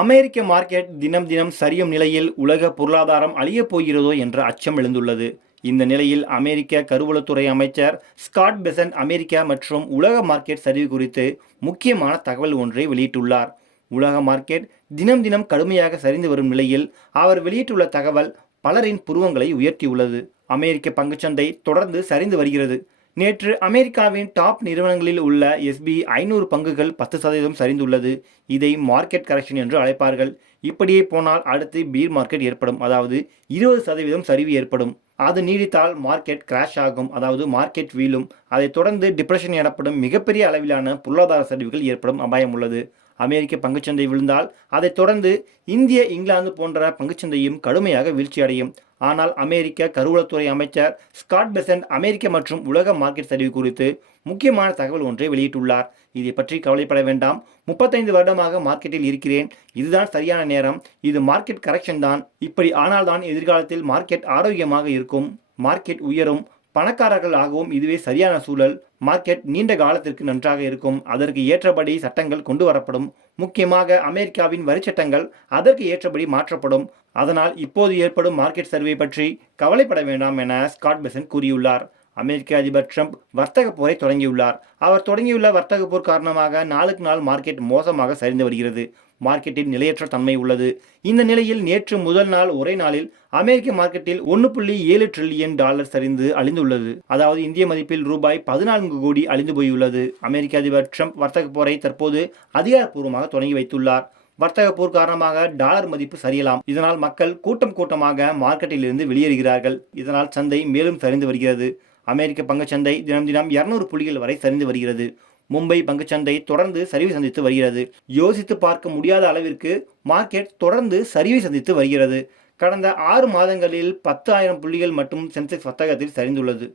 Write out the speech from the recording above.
அமெரிக்க market தினம் தினம் சரியும் நிலையில் உலக பொருளாதாரம் அழியப் போகிறதோ என்ற அச்சம் எழுந்துள்ளது. இந்த நிலையில் அமெரிக்க கருவூலத்துறை அமைச்சர் ஸ்காட் பெசன் அமெரிக்கா மற்றும் உலக மார்க்கெட் சரிவு குறித்து முக்கியமான தகவல் ஒன்றை வெளியிட்டுள்ளார். உலக மார்க்கெட் தினம் தினம் கடுமையாக சரிந்து வரும் நிலையில் அவர் வெளியிட்டுள்ள தகவல் பலரின் புருவங்களை உயர்த்தியுள்ளது. அமெரிக்க பங்குச்சந்தை தொடர்ந்து சரிந்து வருகிறது. நேற்று அமெரிக்காவின் டாப் நிறுவனங்களில் உள்ள எஸ்பி ஐநூறு பங்குகள் பத்து சதவீதம் சரிந்துள்ளது. இதை மார்க்கெட் கரெக்ஷன் என்று அழைப்பார்கள். இப்படியே போனால் அடுத்து பீர் மார்க்கெட் ஏற்படும். அதாவது இருபது சதவீதம் சரிவு ஏற்படும். அது நீடித்தால் மார்க்கெட் கிராஷ் ஆகும். அதாவது மார்க்கெட் வீழும். அதைத் தொடர்ந்து டிப்ரெஷன் எனப்படும் மிகப்பெரிய அளவிலான பொருளாதார சரிவுகள் ஏற்படும் அபாயம் உள்ளது. அமெரிக்க பங்குச்சந்தை விழுந்தால் அதைத் தொடர்ந்து இந்திய இங்கிலாந்து போன்ற பங்குச்சந்தையும் கடுமையாக வீழ்ச்சியடையும். ஆனால் அமெரிக்க கருவூலத்துறை அமைச்சர் ஸ்காட் பெசன்ட் அமெரிக்க மற்றும் உலக மார்க்கெட் சரிவு குறித்து முக்கியமான தகவல் ஒன்றை வெளியிட்டுள்ளார். இதை பற்றி கவலைப்பட வேண்டாம். முப்பத்தைந்து வருடமாக மார்க்கெட்டில் இருக்கிறேன். இதுதான் சரியான நேரம். இது மார்க்கெட் கரெக்ஷன் தான். இப்படி ஆனால்தான் எதிர்காலத்தில் மார்க்கெட் ஆரோக்கியமாக இருக்கும். மார்க்கெட் உயரும். பணக்காரர்கள் ஆகவும் இதுவே சரியான சூழல். மார்க்கெட் நீண்ட காலத்திற்கு நன்றாக இருக்கும். அதற்கு ஏற்றபடி சட்டங்கள் கொண்டு வரப்படும். முக்கியமாக அமெரிக்காவின் வரி சட்டங்கள் அதற்கு ஏற்றபடி மாற்றப்படும். அதனால் இப்போது ஏற்படும் மார்க்கெட் சர்வே பற்றி கவலைப்பட வேண்டாம் என ஸ்காட் பெசன் கூறியுள்ளார். அமெரிக்க அதிபர் ட்ரம்ப் வர்த்தக போரை தொடங்கியுள்ளார். அவர் தொடங்கியுள்ள வர்த்தக போர் காரணமாக நாளுக்கு நாள் மார்க்கெட் மோசமாக சரிந்து வருகிறது. மார்க்கெட்டில் நிலையற்ற தன்மை உள்ளது. இந்த நிலையில் நேற்று முதல் நாள் ஒரே நாளில் அமெரிக்க மார்க்கெட்டில் ஒன்று புள்ளி ஏழு ட்ரில்லியன் டாலர் சரிந்து அழிந்துள்ளது. அதாவது இந்திய மதிப்பில் ரூபாய் பதினான்கு கோடி அழிந்து போயுள்ளது. அமெரிக்க அதிபர் ட்ரம்ப் வர்த்தக போரை தற்போது அதிகாரப்பூர்வமாக தொடங்கி வைத்துள்ளார். வர்த்தக போர் காரணமாக டாலர் மதிப்பு சரியலாம். இதனால் மக்கள் கூட்டம் கூட்டமாக மார்க்கெட்டில் இருந்து வெளியேறுகிறார்கள். இதனால் சந்தை மேலும் சரிந்து வருகிறது. அமெரிக்க பங்குச்சந்தை தினம் தினம் இருநூறு புள்ளிகள் வரை சரிந்து வருகிறது. மும்பை பங்குச்சந்தை தொடர்ந்து சரிவு சந்தித்து வருகிறது. யோசித்து பார்க்க முடியாத அளவிற்கு மார்க்கெட் தொடர்ந்து சரிவை சந்தித்து வருகிறது. கடந்த ஆறு மாதங்களில் பத்து ஆயிரம் புள்ளிகள் மட்டும் சென்செக்ஸ் வர்த்தகத்தில் சரிந்துள்ளது.